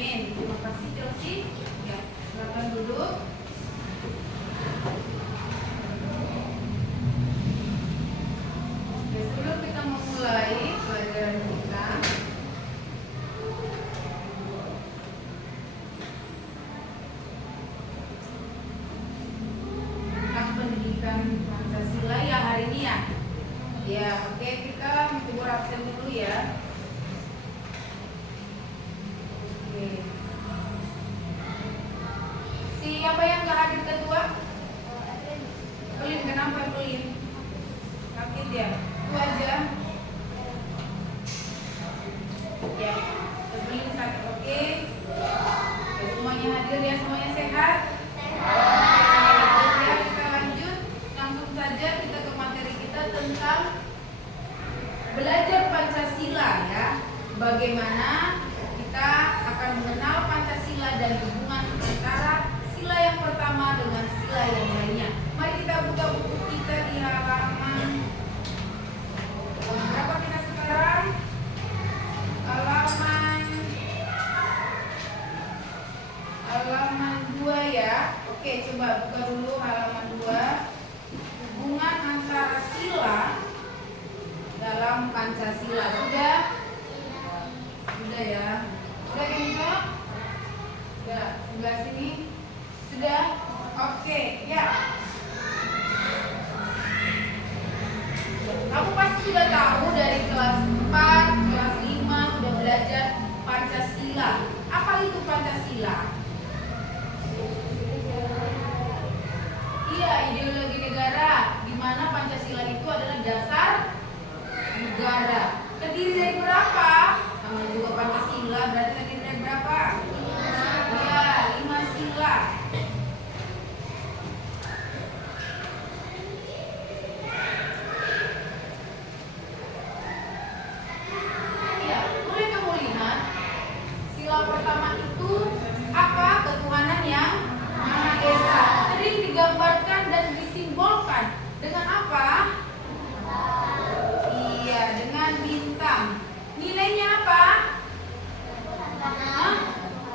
Amin. Terima kasih Chelsea. Ya, silakan duduk. Ya, sebelum kita memulai pelajaran kita, tentang pendidikan Pancasila ya hari ini ya. Ya, oke, kita mesti absen dulu ya. Oke. Siapa yang gak hadir ketua? Pelin, kenapa Pelin? Sakit ya? Itu aja. Ya, Pelin sakit, oke. Ya, semuanya hadir ya, semuanya sehat? Oke, ya, kita lanjut. Langsung saja kita ke materi kita tentang belajar Pancasila ya. Bagaimana kita akan mengenal Pancasila dan hubungan antara sila yang pertama dengan sila yang lainnya. Mari kita buka buku kita di halaman berapa kita sekarang? Halaman 2 ya. Oke, coba buka dulu halaman 2. Hubungan antara sila dalam Pancasila. Sudah? Sudah ya. Sudah kan Ibu? Sudah. Sebelah sini. Sudah? Oke, ya. Kamu pasti sudah tahu dari kelas 4, kelas 5 sudah belajar Pancasila. Apa itu Pancasila? Iya, ideologi negara, di mana Pancasila itu adalah dasar negara. Terdiri dari berapa? Sama juga Pancasila, berarti terdiri dari berapa? Iya, 5 sila. Iya, boleh kamu lihat. Sila pertama itu apa? Ketuhanan yang Maha Esa. Sering digambarkan dan disimbolkan dengan apa? Iya, dengan bintang. Nilainya apa? Hah?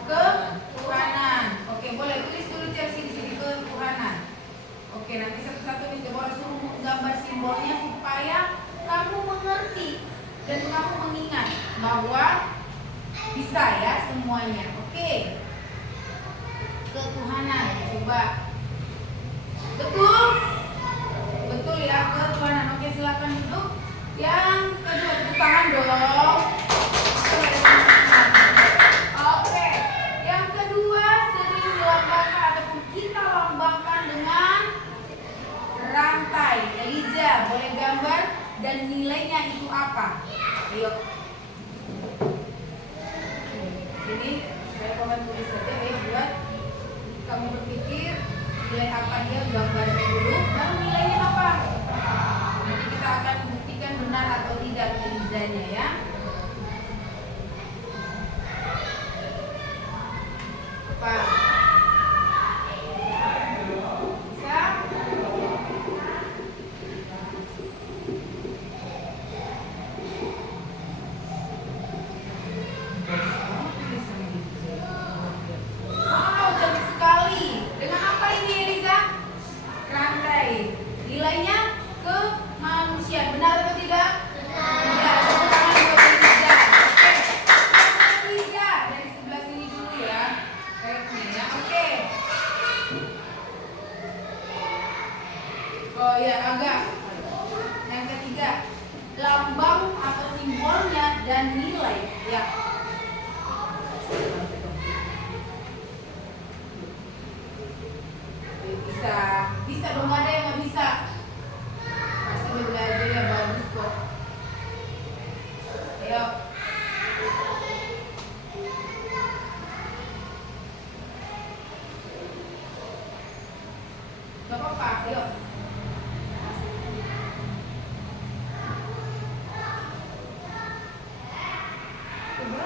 Ketuhanan. Oke, boleh tulis dulu Chelsea di sini ketuhanan. Oke, nanti satu-satu nih boleh suruh gambar simbolnya supaya kamu mengerti dan kamu mengingat bahwa bisa ya semuanya. Oke. Ketuhanan. Coba. Betul? Betul ya, ketuhanan. Oke, silakan duduk. Yang kedua, tepuk tangan dong. Oke, yang kedua sering dilambangkan ataupun kita lambangkan dengan rantai. Eliza, boleh gambar dan nilainya itu apa? Ayo. Ini saya akan tulis saja ya buat kamu berpikir nilai apa dia, gambarnya dulu, baru nilainya apa. Nanti kita akan buktikan benar atau tidak Elizanya ya. Apa? Bisa? Wow, cantik sekali. Dengan apa ini Eliza? Rantai. Nilainya kemanusiaan. Benar atau tidak? Ya, tepuk tangan buat Eliza. Oke. Eliza dari sebelah sini dulu ya. Baiknya ya. Oke. Oh ya, agak. Yang ketiga, lambang atau simbolnya dan nilai. Ya. Bisa dong, ada yang nggak bisa. Pasti belajar ya, bagus kok. Ayo. Gak apa-apa, ayo. Coba.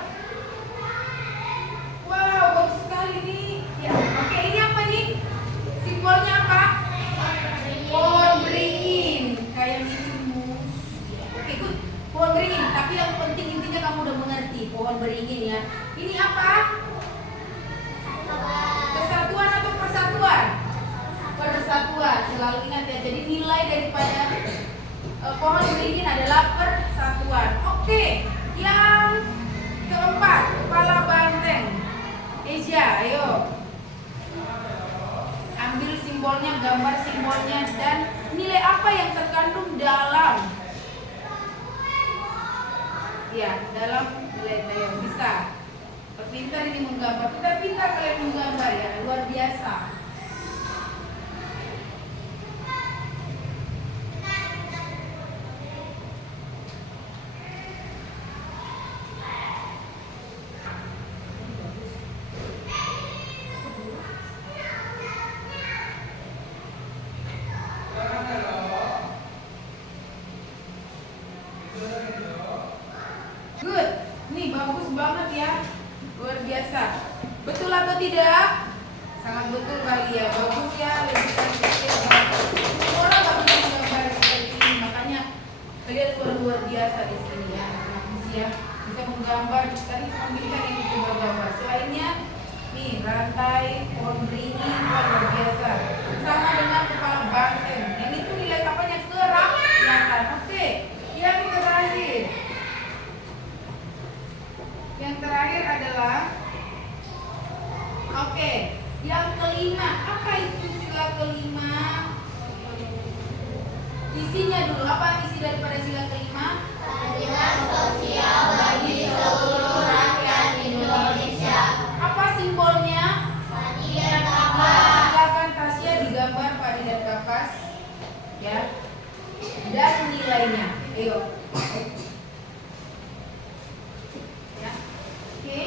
Wow, bagus sekali nih. Ya, oke, ini apa nih? Simbolnya apa? Pohon beringin. Kayak Mickey Mouse. Oke, good. Pohon beringin. Tapi yang penting intinya kamu udah mengerti pohon beringin ya. Ini apa? daripada pohon beringin adalah persatuan. Oke, yang keempat, kepala banteng. Eja, ayo. Ambil simbolnya, gambar simbolnya, dan nilai apa yang terkandung dalam dalam nilai yang bisa. Pintar ini menggambar, pintar kalian menggambar ya, luar biasa. Good, nih bagus banget ya, luar biasa. Betul atau tidak? Sangat betul kali ya, bagus ya. Semua orang gak bisa menggambar seperti ini, makanya kalian luar biasa di sini ya, ya bisa menggambar. Tadi memberikan yang bisa gambar. Selainnya, nih rantai pohon beringin luar biasa. Sama dengan kepala banteng. Yang itu nilai apanya? Kerakyatan. Oke, yang terakhir. Yang terakhir adalah yang kelima. Apa itu sila kelima? Isinya dulu, apa isi daripada sila kelima? Keadilan sosial bagi seluruh rakyat Indonesia. Apa simbolnya? Padi dan kapas. Silakan Tasya digambar padi dan kapas ya. Dan nilainya. Ayo. Ya. Oke.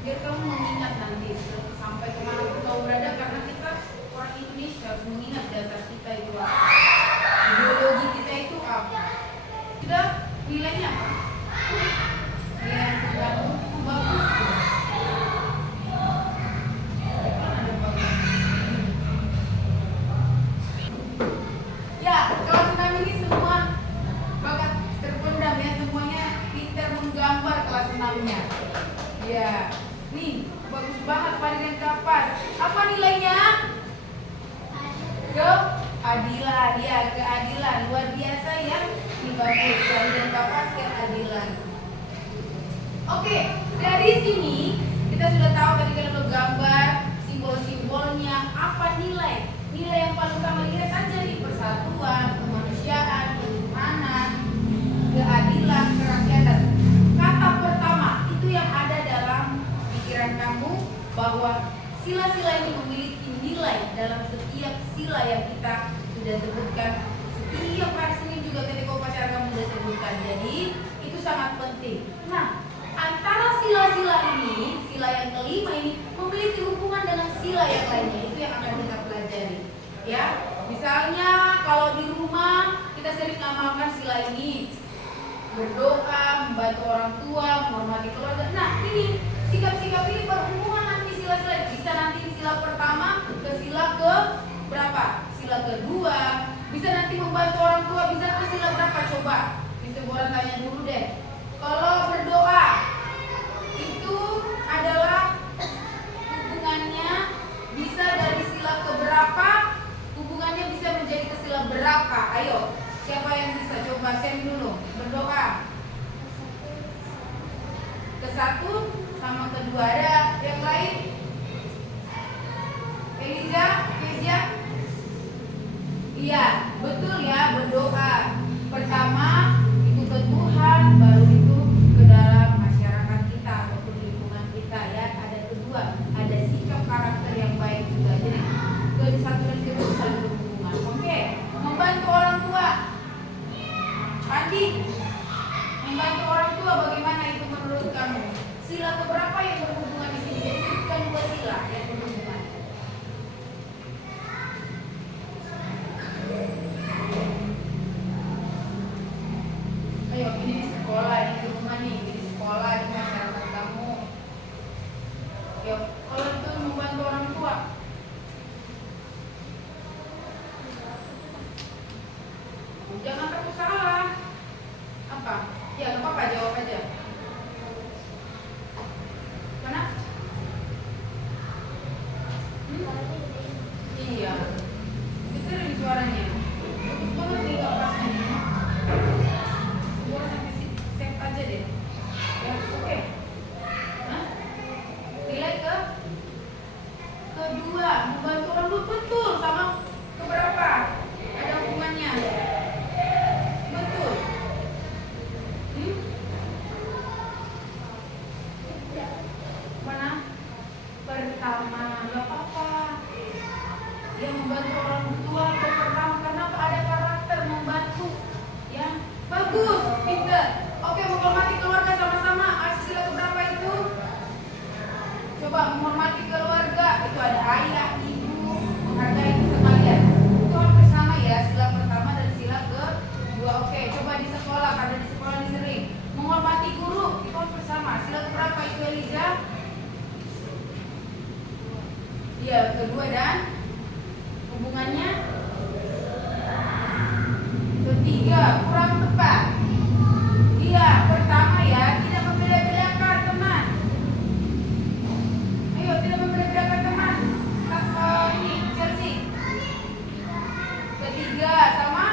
Biar kamu mengingat nanti sampai kemana pun kamu berada, karena kita orang Indonesia harus mengingat dasar kita itu apa, ideologi kita itu apa, kita nilainya apa, nilai yang terbangun itu bagus tuh. Kan ada bagus. Ya, kelas 6 ini semua bakat terpendam ya, semuanya pintar menggambar kelas 6-nya. Ya. Nih, bagus banget padi dan kapas. Apa nilainya? Keadilan, ya keadilan. Luar biasa ya. Ini bagus, padi dan kapas keadilan. Oke, dari sini kita sudah tahu tadi kita udah gambar simbol-simbolnya. Apa nilai? Nilai yang paling utama lihat aja nih, persatuan, kemanusiaan, ketuhanan, keadilan, kerakyatan. Kata pertama itu yang ada dalam pikiran kamu, bahwa sila-sila ini memiliki nilai dalam setiap sila yang kita sudah sebutkan. Setiap hari Senin juga ketika upacara kamu sudah sebutkan. Jadi itu sangat penting. Nah, antara sila-sila ini, sila yang kelima ini memiliki hubungan dengan sila yang lainnya. Itu yang akan kita pelajari. Ya, misalnya kalau di rumah kita sering mengamalkan sila ini, berdoa, membantu orang tua, menghormati keluarga. Nah, ini sikap-sikap ini berhubungan nanti sila-sila. Bisa nanti di sila pertama ke sila ke berapa? Sila kedua. Bisa nanti membantu orang tua, bisa ke sila berapa? Coba bisa orang tanya dulu deh. Kalau berdoa itu adalah hubungannya bisa dari sila ke berapa? Hubungannya bisa menjadi ke sila berapa? Ayo, siapa yang bisa? Coba share dulu. Berdoa ke satu sama kedua. Ada yang lain? Eliza, Kezia? Iya, betul ya, berdoa. Pertama itu ke Tuhan, baru itu ke dalam masyarakat kita ataupun lingkungan kita ya. Ada kedua, ada sikap karakter yang baik juga. Jadi ke satu dan kedua saling berhubungan. Oke, membantu orang tua. Andi, membantu orang tua bagaimana itu menurut kamu? Sila keberapa yang berhubungan di sini? Jadi sebutkan dua sila yang berhubungan. Ayo, ini di sekolah membantu orang tua pertama. Kenapa? Ada karakter membantu. Ya, bagus, pinter. Oke, menghormati keluarga sama-sama. Sila keberapa itu? Coba menghormati keluarga. Itu ada ayah, ibu, menghargai sekalian. Itu hampir sama ya, sila pertama dan sila kedua. Oke, coba di sekolah, karena di sekolah ini sering. Menghormati guru, itu hampir sama. Sila keberapa itu, Eliza? Iya, kedua dan hubungannya ketiga, kurang tepat. Iya, pertama ya, tidak membeda-bedakan teman. Ayo, tidak membeda-bedakan teman. Ini, Chelsea. Ketiga, sama?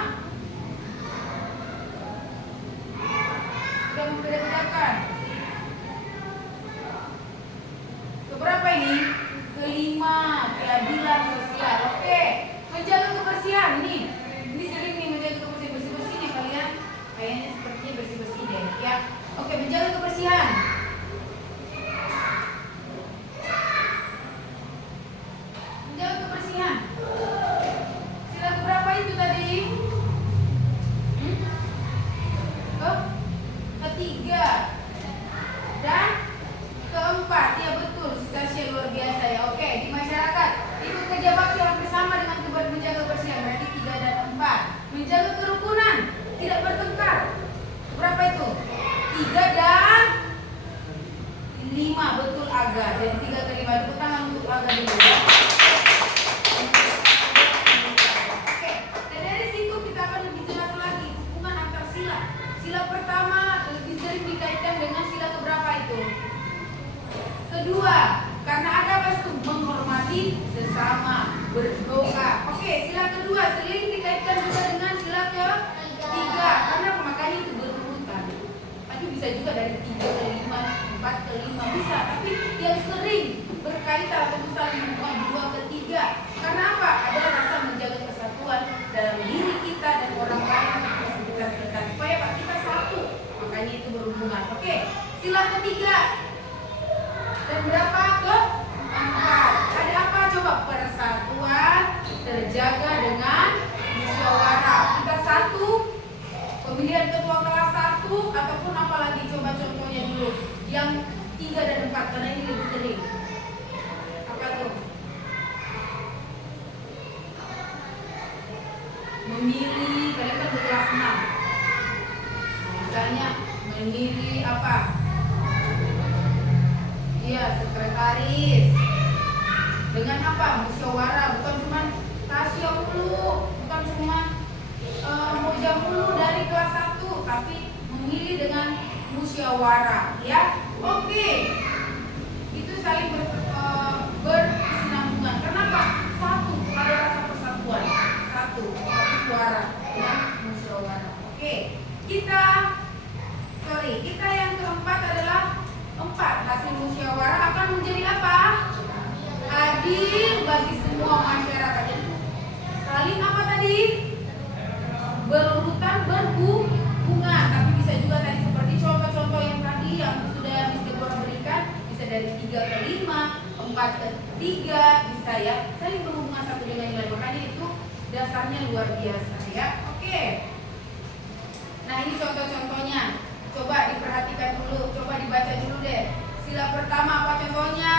Tidak membeda-bedakan. Keberapa ini? Kelima, keadilan sosial. Oke, menjaga kebersihan nih. Ini sering nih menjaga kebersihan, bersih-bersihnya kalian. Kayaknya sepertinya bersih-bersih deh, ya. Oke, menjaga kebersihan. Menjaga kebersihan. Sila berapa itu tadi? Ketiga dan keempat, ya betul, Stasia luar biasa ya. Oke, di masyarakat itu kerja bakti hampir sama dengan menjaga kebersihan, berarti 3 dan 4. Menjaga kerukunan, tidak bertengkar. Berapa itu? 3 dan 5, betul Aga. Jadi 3 ke 5, tepuk tangan untuk Aga dulu ya. Oke, dan dari situ kita akan lebih jelas lagi hubungan antar sila. Sila pertama lebih sering dikaitkan dengan sila keberapa itu? Kedua, karena ada apa itu? Menghormati sesama, berdoa. Oke, sila kedua sering dikaitkan juga dengan sila ketiga. Karena makanya itu berurutan. Tapi bisa juga dari 3 ke 5, 4 ke 5 bisa. Tapi yang sering berkaitan atau saling menghubungkan 2 ke 3. Karena apa? Ada rasa menjaga kesatuan dalam diri kita dan orang lain di sekitar kita. Supaya Pak kita satu. Makanya itu berhubungan. Oke, sila ketiga. Dan berapa? Keempat. Ada apa coba? Persatuan terjaga dengan musyawarah. Kita satu, pemilihan ketua kelas 1, ataupun apalagi coba contohnya dulu. Yang 3 dan 4, karena ini lebih sering. Apa tuh? Memilih, kalian kan kelas 6. Misalnya memilih apa? Iya, sekretaris. Dengan apa? Musyawarah. Bukan cuma Tasya mulu, bukan cuma Moja mulu dari kelas 1, tapi memilih dengan musyawarah, ya. Oke. Itu saling berkesinambungan. Kenapa? Satu, ada rasa persatuan. Satu suara dan musyawarah. Oke. Kita yang keempat adalah 4. Hasil musyawarah akan menjadi apa? Adil bagi semua masyarakat. Jadi saling apa tadi? Berurutan, berhubungan. Tapi bisa juga tadi seperti contoh-contoh yang tadi yang sudah Miss Deborah berikan, bisa dari 3 ke 5, 4 ke 3, bisa ya. Saling berhubungan satu dengan yang lain. Makanya itu dasarnya luar biasa ya. Oke. Nah, ini contoh-contohnya. Coba diperhatikan dulu, coba dibaca dulu deh. Sila pertama apa contohnya?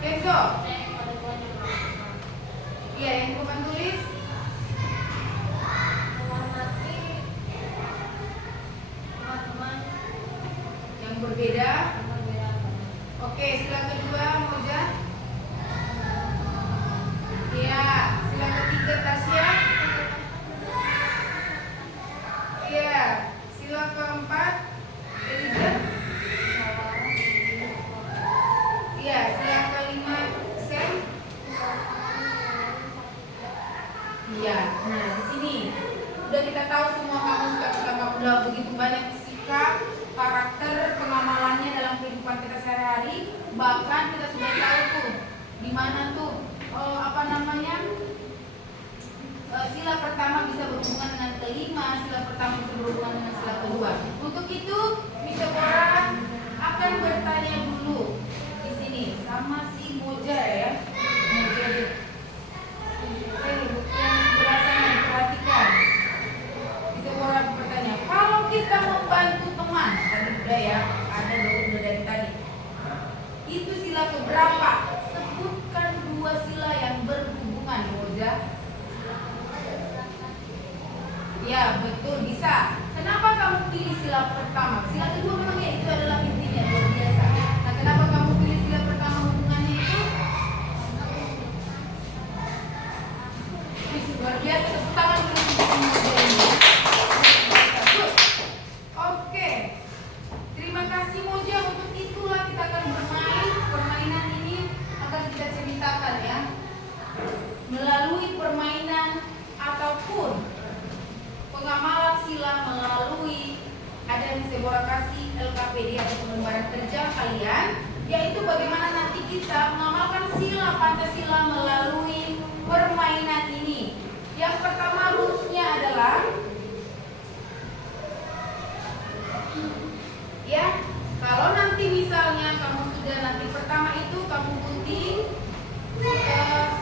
Kenzo? Iya, yang bukan tulis. Menghormati teman-teman Yang berbeda. Oke, sila kedua, Moja. Iya, sila ketiga, Tasya. Iya, sila keempat, Eliza. Iya, sila kelima, Sam. Iya, nah di sini udah kita tahu semua kamu udah begitu banyak sikap, karakter, pengamalannya dalam kehidupan kita sehari-hari. Bahkan kita sudah tahu tuh di mana tuh sila pertama bisa berhubungan dengan kelima, sila pertama bisa berhubungan dengan sila kedua. Untuk itu, Miss Deborah akan bertanya dulu di sini sama si Moja ya. Moja cara kerja kalian, yaitu bagaimana nanti kita mengamalkan sila Pancasila melalui permainan ini. Yang pertama rulesnya adalah ya, kalau nanti misalnya kamu sudah nanti pertama itu kamu gunting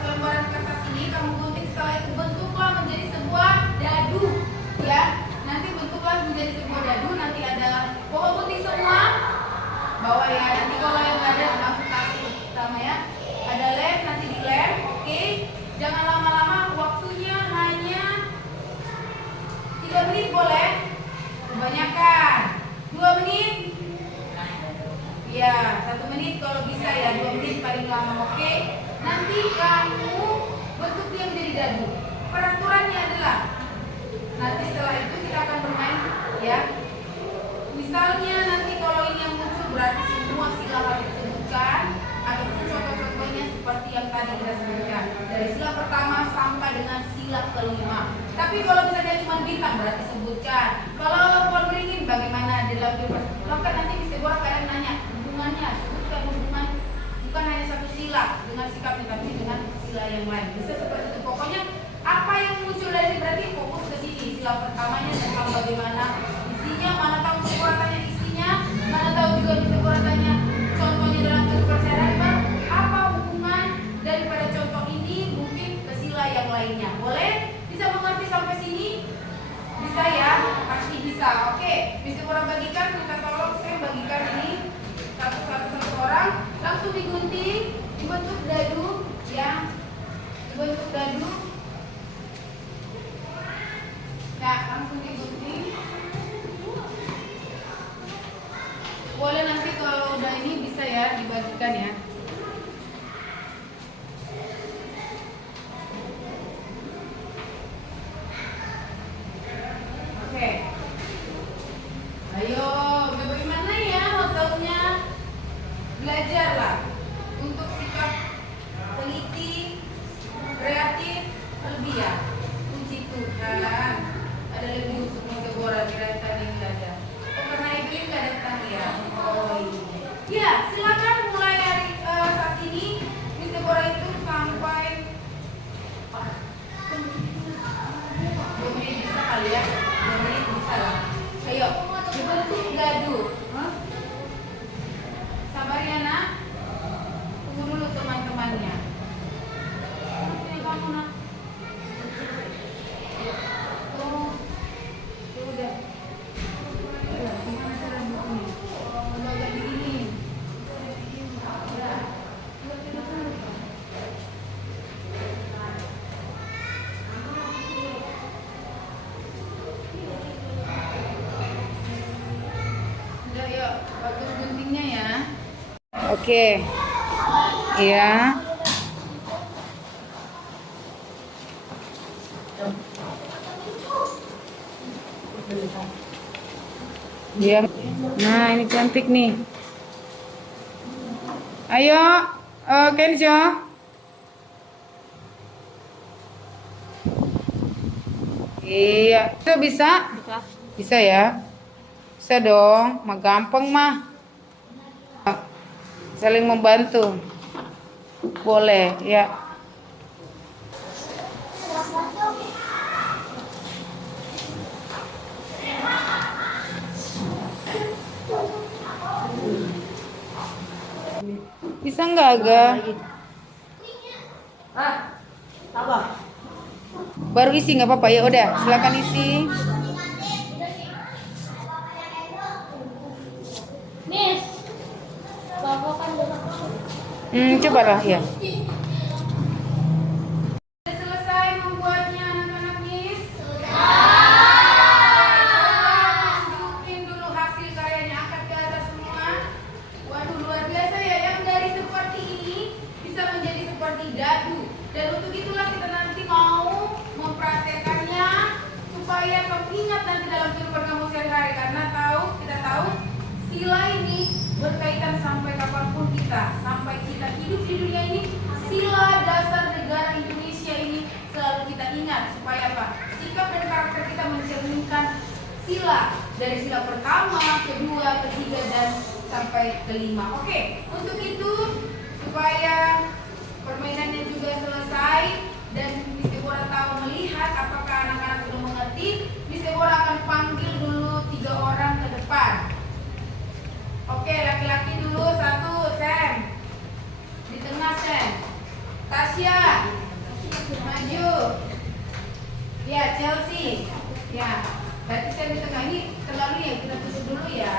selembaran kertas ini, kamu gunting, setelah itu bentuklah menjadi sebuah dadu ya. Nanti bentuklah menjadi sebuah dadu, nanti ada pohon gunting semua bawa ya. Nanti kalau yang nggak ada langsung kasih pertama ya. Ada lem, nanti di lem, oke. Jangan lama-lama, waktunya hanya 3 menit boleh. Kebanyakan 2 menit. Ya, 1 menit kalau bisa ya, 2 menit paling lama, oke. Nanti kamu bentuk dia menjadi dadu. Peraturannya adalah nanti setelah itu kita akan bermain ya. Misalnya nanti kalau ini yang muncul berarti semua sila harus disebutkan, ataupun contoh-contohnya seperti yang tadi kita sebutkan dari sila pertama sampai dengan sila kelima. Tapi kalau misalnya cuma bintang berarti sebutkan. Kalau pohon beringin bagaimana di dalam kehidupan? Maka nanti bisa buat kalian nanya hubungannya, sebutkan hubungan bukan hanya satu sila dengan sikapnya, tapi dengan sila yang lain. Bisa seperti itu. Pokoknya apa yang muncul dari berarti fokus ke sini. Sila pertamanya tentang bagaimana isinya, mana tahu kekuatannya isinya, mana tahu juga bisa kekuatannya contohnya dalam kehidupan sehari-hari. Apa hubungan daripada contoh ini mungkin ke sila yang lainnya? Boleh? Bisa mengerti sampai sini? Bisa ya? Pasti bisa. Oke, bisa orang bagikan, minta tolong saya bagikan ini satu orang, langsung digunting, dibentuk dadu ya, dibentuk dadu ya, langsung digunting. Boleh nanti kalau udah ini bisa ya dibagikan ya. Oke, ayo bagaimana ya mau taunya? Belajarlah untuk sikap teliti, kreatif, lebih ya. Puji Tuhan, ada lebih untuk Mega kira tadi belajar. Oh, karena Evelyn nggak datang ya? Oh iya. Ya, silakan mulai dari saat ini Mega itu sampai 2 menit bisa kali ya? 2 menit bisa lah. Ayo, dibentuk dadu. Sabar ya nak, tunggu dulu teman-temannya. Kamu nak, udah. Gimana cara bentuknya? Udah agak begini. Udah yuk, bagus guntingnya ya. Oke, ya. Dia, nah ini cantik nih. Ayo, Kenzo. Iya, itu bisa? Bisa ya? Bisa dong, mah gampang mah. Saling membantu. Boleh, ya. Bisa nggak agak? Baru isi nggak apa-apa ya, udah silakan isi. Miss, Bapak kan Coba lah ya. Sila ini berkaitan sampai kapanpun kita, sampai kita hidup di dunia ini, sila dasar negara Indonesia ini selalu kita ingat supaya apa? Sikap dan karakter kita mencerminkan sila dari sila pertama, kedua, ketiga dan sampai ke 5. Oke, untuk itu supaya permainannya juga selesai dan Miss Deborah tahu melihat apakah anak-anak sudah mengerti, Miss Deborah akan panggil dulu 3 orang ke depan. Oke, laki-laki dulu 1, Sam. Di tengah Sam. Tasya. Maju. Ya, Chelsea. Ya, berarti Sam di tengah. Ini terlalu ya, kita tutup dulu ya.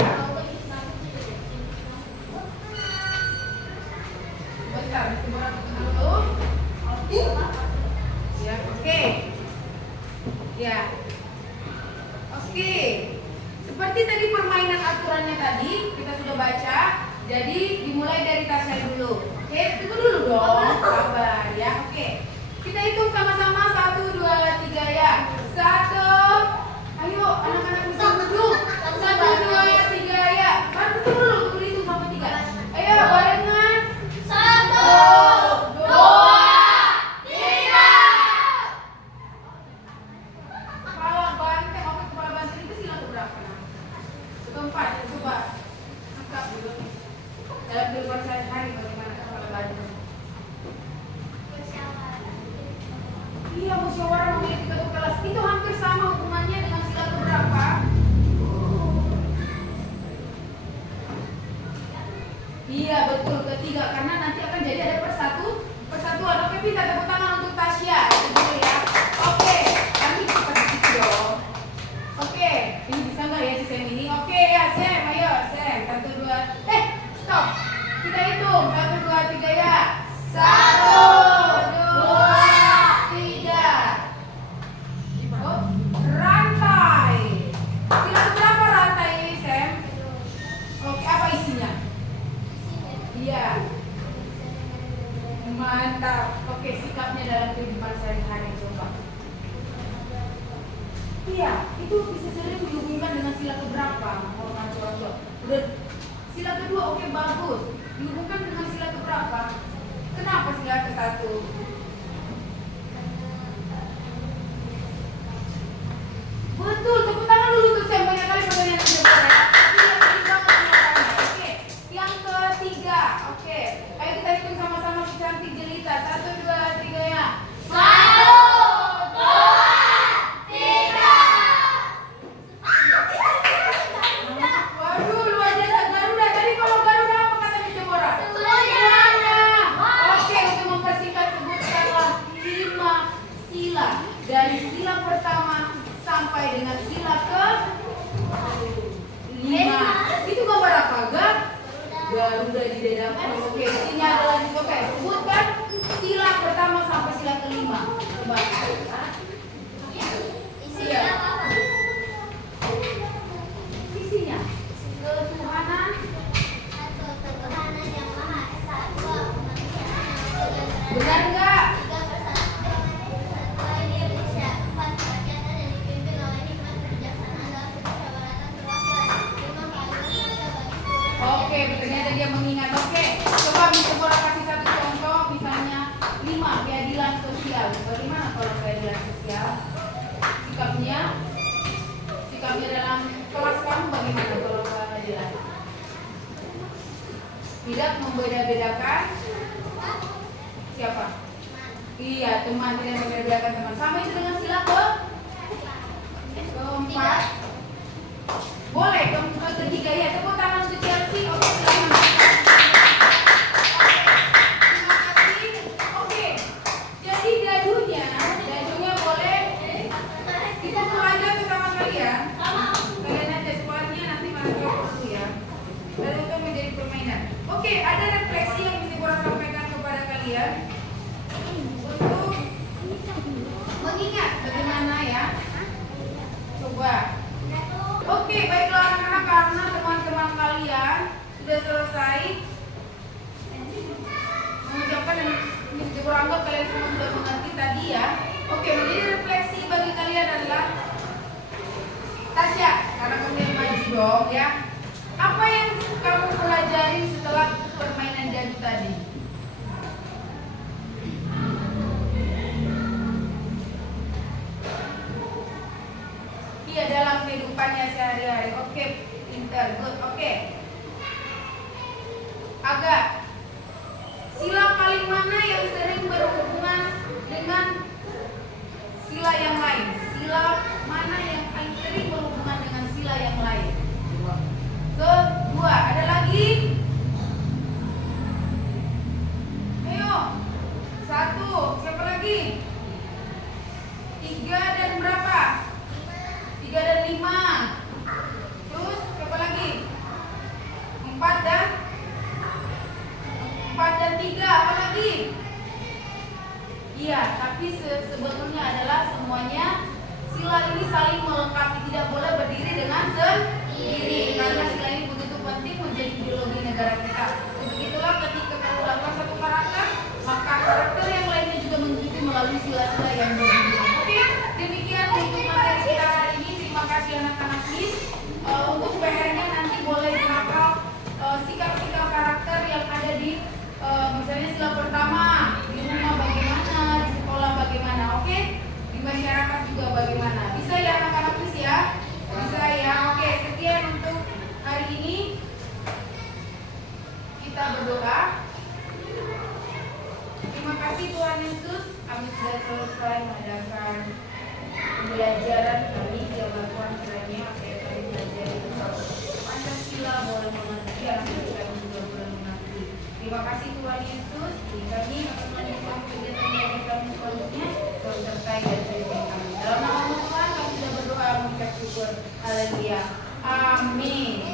Bentar, Miss Deborah tutup dulu. Ya, oke. Ya. Oke. Seperti tadi permainan aturannya tadi kita sudah baca. Jadi dimulai dari Tasya dulu. Oke, tunggu dulu dong. Sabar ya. Oke. Kita hitung sama-sama 1, 2, 3 ya. 1. Ayo anak-anak bisa duduk. 1, 2, 3 ya. Baru tunggu dulu, tunggu hitung sampai 3. Ayo barengan. 1, 2, 3. Kepala banteng, oke kepala banteng itu sila keberapa? Keempat, coba angkat dulu nih. Dalam kehidupan sehari-hari bagaimana kepala banteng? Iya, musyawarah memiliki ketua kelas itu hampir sama hukumannya dengan sila keberapa? Iya betul, ketiga, karena nanti akan jadi ada persatuan. Oke, minta tepuk tangan untuk Tasya dulu ya. Oke, kami cepat dikit dong. Oke, ini bisa nggak ya si Sam ini? Oke ya Sam, ayo Sam. 1, 2, stop. Kita hitung 1, 2, 3 ya. 1, 2, 3. Oh, rantai. Sila berapa rantai ini Sam? Oke, apa isinya? Iya. Mantap. Oke, sikapnya dalam kehidupan sehari-hari coba. Iya, itu bisa sering dihubungkan dengan sila keberapa? Orang tua. Udah sila kedua, oke bagus. Dihubungkan dengan sila keberapa? Kenapa sila ke-1? Betul, tepuk tangan dulu tuh Sam, banyak kali pertanyaan yang saya. Oke, yang ketiga. Oke, ayo kita hitung sama-sama si cantik jelita. 1, 2, 3 ya. 1, 2, 3. Waduh, luar biasa Garuda. Tadi kalau Garuda apa kata Miss Deborah? Semuanya. Oke, untuk mempersingkat sebutkanlah 5 sila. Dari sila pertama sampai dengan sila ke-5. Itu gambar apa? Garuda di dadaku. Oke, isinya adalah oke, sebutkan sila pertama sampai sila ke-5. Coba. Isinya apa? Isinya ketuhanan yang Maha Esa, 2 kemanusiaan. Benar enggak? 3 persatuan Indonesia. 4 kerakyatan yang dipimpin oleh hikmat kebijaksanaan dalam kemusyawaratan perwakilan. 5 keadilan sosial bagi seluruh. Oke, ternyata dia mengingat. Oke, coba Miss Deborah kasih satu contoh, misalnya 5 keadilan sosial. Bagaimana kalau keadilan sosial? Sikapnya dalam kelas kamu bagaimana kalau keadilan? Tidak membeda-bedakan siapa? Iya, teman, tidak membeda-bedakan teman. Sama itu dengan sila keempat. Boleh, ketiga ya. Tepuk tangan untuk Chelsea. Oke, silakan. Terima kasih. Oke, jadi dadunya boleh kita belajar bersama kalian. Kalian aja sekolahnya nanti mana dulu ya. Lalu itu menjadi permainan. Oke, ada refleksi yang bisa Deborah sampaikan kepada kalian untuk mengingat bagaimana ya. Coba. Oke, baiklah anak-anak, karena teman-teman kalian sudah selesai mengucapkan dan Miss Deborah anggap kalian semua sudah mengerti tadi ya. Oke, menjadi refleksi bagi kalian adalah Tasya, karena kamu yang maju dong ya. Apa yang kamu pelajari setelah permainan dadu tadi? Iya, dalam kehidupannya sehari-hari. Oke, pintar, good. Oke. sila yang lain. Sila mana yang paling sering berhubungan dengan sila yang lain? Kedua, ada lagi? Ayo. 1, siapa lagi? 3 dan berapa? 3 dan 5. Terus siapa lagi? 4 dan 3. Apa lagi? Iya, tapi sebetulnya adalah semuanya sila ini saling melengkapi, tidak boleh berdiri dengan sendiri karena sila ini begitu penting menjadi ideologi negara kita. Untuk itulah ketika kamu melakukan satu karakter, maka karakter yang lainnya juga mengikuti melalui sila-sila yang berbeda. Oke, demikian untuk materi kita hari ini. Terima kasih anak-anak Miss. Untuk PR-nya nanti boleh dihafal sikap-sikap karakter yang ada di misalnya sila pertama, di rumah bagaimana, di sekolah bagaimana, oke? Di masyarakat juga bagaimana. Bisa ya anak-anak Miss ya? Bisa ya, oke. Sekian untuk hari ini. Kita berdoa. Terima kasih Tuhan Yesus, kami sudah selesai mengadakan pembelajaran kami. Biarlah Tuhan kiranya apa yang kami pelajari tentang Pancasila boleh mengerti, anak-anak kami juga boleh mengerti. Terima kasih Tuhan Yesus. Kami akan melanjutkan kegiatan kami selanjutnya. Tuhan sertai dan pimpin kami. Dalam nama Tuhan kami sudah berdoa mengucap syukur. Haleluya. Amin.